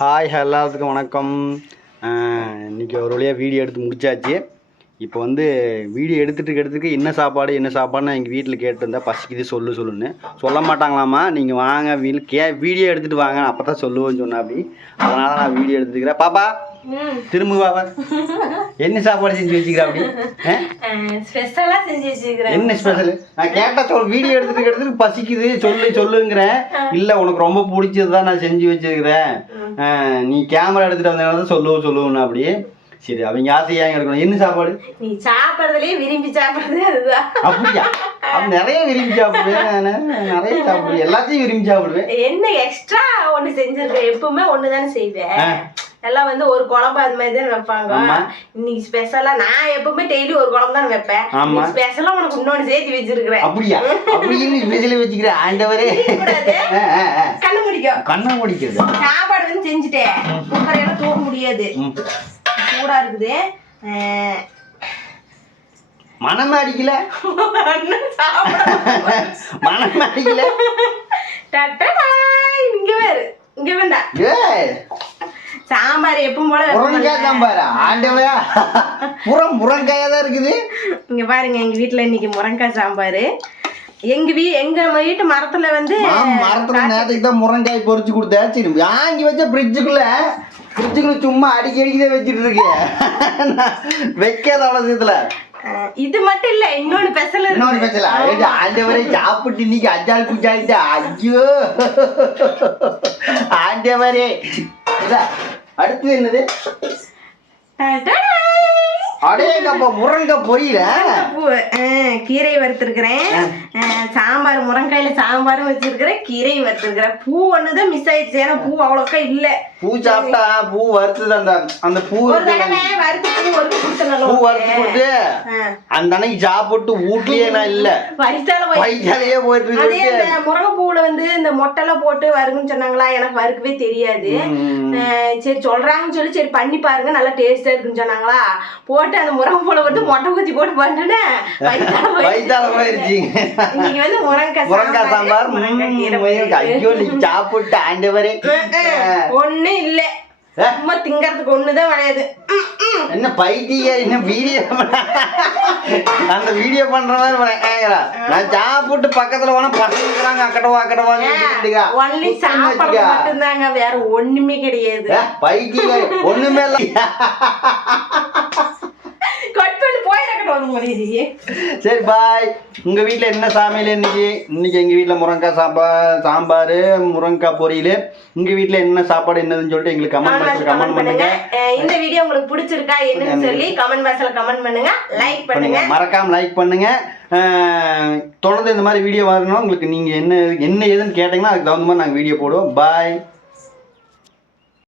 Hi எல்லாத்துக்கும் வணக்கம். இன்றைக்கி ஒரு வழியாக வீடியோ எடுத்து முடிச்சாச்சு. இப்போ வந்து வீடியோ எடுத்துகிட்டு எடுத்துக்கு என்ன சாப்பாடு என்ன சாப்பாடுன்னு எங்கள் வீட்டில் கேட்டிருந்தா பசிக்குது சொல்லு சொல்லுன்னு. சொல்ல மாட்டாங்களாம்மா. நீங்கள் வாங்க வீல் கே வீடியோ எடுத்துகிட்டு வாங்க. அப்போ தான் சொல்லுவேன்னு சொன்னா அப்படி அதனால் நான் வீடியோ எடுத்துக்கிறேன். பாப்பா திரும்ப பாப்பா என்ன சாப்பாடு செஞ்சு வச்சுக்கிறா அப்படி ஆ? ஸ்பெஷலா செஞ்சு வச்சிருக்கிறேன் என்ன ஸ்பெஷல் நான் கேட்டா சொல் வீடியோ எடுத்துட்டு எடுத்துட்டு பசிக்குது. சொல்லு சொல்லுங்கிறேன். இல்ல உனக்கு ரொம்ப பிடிச்சது தான் நான் செஞ்சு வச்சிருக்கிறேன் நீ கேமரா எடுத்துட்டு வந்தனால தான் சொல்லுவோம் சொல்லுவோம் அப்படி. சரி அவங்க ஆசையா இருக்கணும். என்ன சாப்பாடு? நீ சாப்பிடுறதுலயே விரும்பி சாப்பிடுறது அதுதான். அப்படியா? அப்ப நிறைய விரும்பி சாப்பிடுவேன் நானு. நிறைய சாப்பிடுவேன். எல்லாத்தையும் விரும்பி சாப்பிடுவேன். என்ன எக்ஸ்ட்ரா ஒண்ணு செஞ்சிருக்கேன்? எப்பவுமே ஒண்ணுதானே செய்வேன். ஆ. எல்லாம் வந்து ஒரு குழம்பு அது மாதிரி தானே வைப்பாங்க. இன்னைக்கு ஸ்பெஷலா நான் எப்பவுமே டெய்லி ஒரு குழம்பு தான் வைப்பேன். ஸ்பெஷலா உனக்கு இன்னொன்னு சேர்த்து வச்சிருக்கிறேன். அப்படியா? அப்படின்னு இமேஜில் வச்சுக்கிறேன் ஆண்டவரே. கண்ணு முடிக்கும் கண்ணை முடிக்கிறது. சாப்பாடு வந்து செஞ்சுட்டேன். குக்கர் எல்லாம் தூக்க முடியாது. சூடா இருக்குது. மனமே அடிக்கல? மனமே அடிக்கல டட்டடாய். இங்க வேறு இங்க வேண்டாம் ஏய் சாம்பார் எப்பவும் போல. முருங்கைக்காய் சாம்பாரா ஆண்டவையா புறம் முருங்கையா தான் இருக்குது. இங்க பாருங்க எங்க வீட்ல இன்னைக்கு முருங்கைக்காய் சாம்பார். எங்க வீ எங்க வீட்டு மரத்துல வந்து மரத்துல நேரத்துக்கு தான் முருங்காய் பொரிச்சு கொடுத்தா சரி வாங்கி வச்ச ஃப்ரிட்ஜுக்குள்ள ஃப்ரிட்ஜுக்குள்ள சும்மா அடிக்கி அடிக்கி தான் வச்சுட்டு இருக்கேன் வைக்காத அவசியத்துல. அஹ், இது மட்டும் இல்ல இன்னொன்னு பெசல் இன்னொரு பேசல ஆண்டவரை சாப்பிட்டு இன்னைக்கு அஞ்சாள் குஞ்சாயிட்டா ஐயோ. ஆண்டவரே. இல்ல என்னது? என்னது அடேங்கப்பா முருங்கை பொரியல. கீரை வறுத்துருக்கிறேன். சாம்பார் முருங்கையில சாம்பாரும் வச்சிருக்கிறேன் கீரையும் வறுத்துருக்கிறேன். பூ ஒண்ணுதான் மிஸ் ஆயிடுச்சு. ஏன்னா பூ அவ்வளோக்கா இல்ல. பூ சாப்பிட்டா பூ வறுத்தது அந்த அந்த பூ வறுத்து பூ வறுத்து பூ வறுத்து கொடுத்து அந்த அன்னைக்கு சாப்பிட்டு வீட்லயே நான் இல்ல. வயிற்றாலேயே போயிட்டு அதே அந்த முருங்கை பூவுல வந்து இந்த மொட்டெல்லாம் போட்டு வருங்கன்னு சொன்னாங்களா? எனக்கு வறுக்கவே தெரியாது. சரி சொல்றாங்கன்னு சொல்லி சரி பண்ணி பாருங்க. நல்லா டேஸ்டா இருக்குன்னு சொன்னாங்களா? போட்டு அந்த முருங்கை பூல போட்டு மொட்டை குச்சி போட்டு பண்ணிட்டேன் வயிற்றால போய் வயிற்றால போயிருச்சுங்க இன்னைக்கு வந்து முருங்கைக்காய் முருங்காய் சாம்பார் ஐயோ, நீ சாப்பிட்டு ஆண்டவரே. ஒண்ணு இல்ல. சும்மா திங்கறதுக்கு ஒண்ணுதான் விளையாது. என்ன பைத்திய என்ன வீடியோ அந்த வீடியோ பண்ற மாதிரி நான் சாப்பிட்டு பக்கத்துல போனா பசங்க அக்கடவா அக்கடவா ஒன்லி சாப்பாடு மட்டும்தாங்க வேற ஒண்ணுமே கிடையாது. பைத்திய ஒண்ணுமே இல்ல கட் பண்ணி போயிடக்கட்டும் ஒரு முடியுது சரி பாய் உங்க வீட்ல என்ன சமையல் இன்னைக்கு? இன்னைக்கு எங்க வீட்ல முருங்கைக்காய் சாம்பார் சாம்பார் முருங்கைக்காய் பொரியல். உங்க வீட்ல என்ன சாப்பாடு என்னதுன்னு சொல்லிட்டு எங்களுக்கு கமெண்ட் பாக்ஸ்ல கமெண்ட் பண்ணுங்க. இந்த வீடியோ உங்களுக்கு பிடிச்சிருக்கா என்னன்னு சொல்லி கமெண்ட் பாக்ஸ்ல கமெண்ட் பண்ணுங்க. லைக் பண்ணுங்க. மறக்காம லைக் பண்ணுங்க. தொடர்ந்து இந்த மாதிரி வீடியோ வரணும் உங்களுக்கு நீங்க என்ன என்ன ஏதுன்னு கேட்டீங்கன்னா அதுக்கு தகுந்த மாதிரி நாங்கள் வீடியோ போடுவோம். பாய்